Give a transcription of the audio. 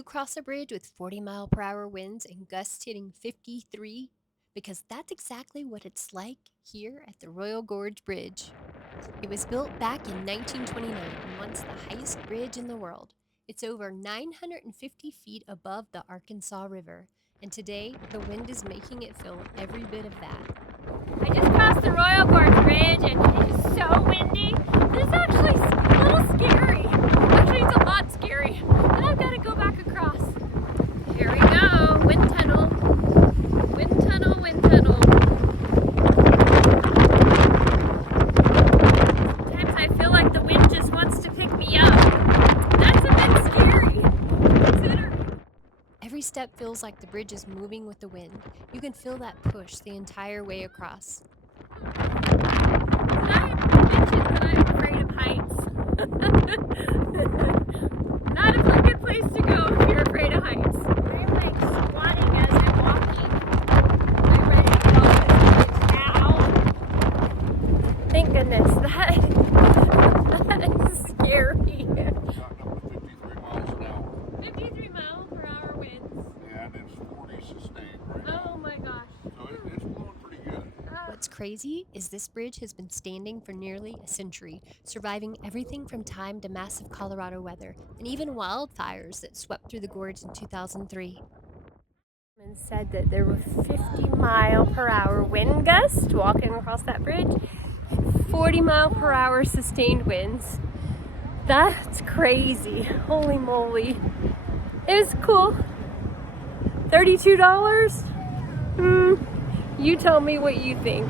you cross a bridge with 40-mile-per-hour winds and gusts hitting 53? Because that's exactly what it's like here at the Royal Gorge Bridge. It was built back in 1929 and once the highest bridge in the world. It's over 950 feet above the Arkansas River, and today the wind is making it feel every bit of that. I just crossed the Royal Gorge Bridge and it is so windy. This is actually a little scary. Actually, it's a lot scary. And I've got to go back across. Here we go. Wind tunnel. Wind tunnel, wind tunnel. Sometimes I feel like the wind just wants to pick me up. That's a bit scary. Consider. Every step feels like the bridge is moving with the wind. You can feel that push the entire way across. Did I mention that I'm afraid of heights? Not a good place to go if you're afraid of heights. I'm like squatting as I'm walking. I'm ready to go this bridge now. Thank goodness. That is scary. Gotten up to 53 miles an hour. 53 mile per hour winds. Yeah, and it's 40 sustained right now. Oh my gosh. So it's blowing pretty good. What's crazy is this bridge has been standing for nearly a century, surviving everything from time to massive Colorado weather, and even wildfires that swept through the gorge in 2003. And said that there were 50-mile-per-hour wind gusts walking across that bridge, 40-mile-per-hour sustained winds. That's crazy. Holy moly. It was cool. $32? You tell me what you think.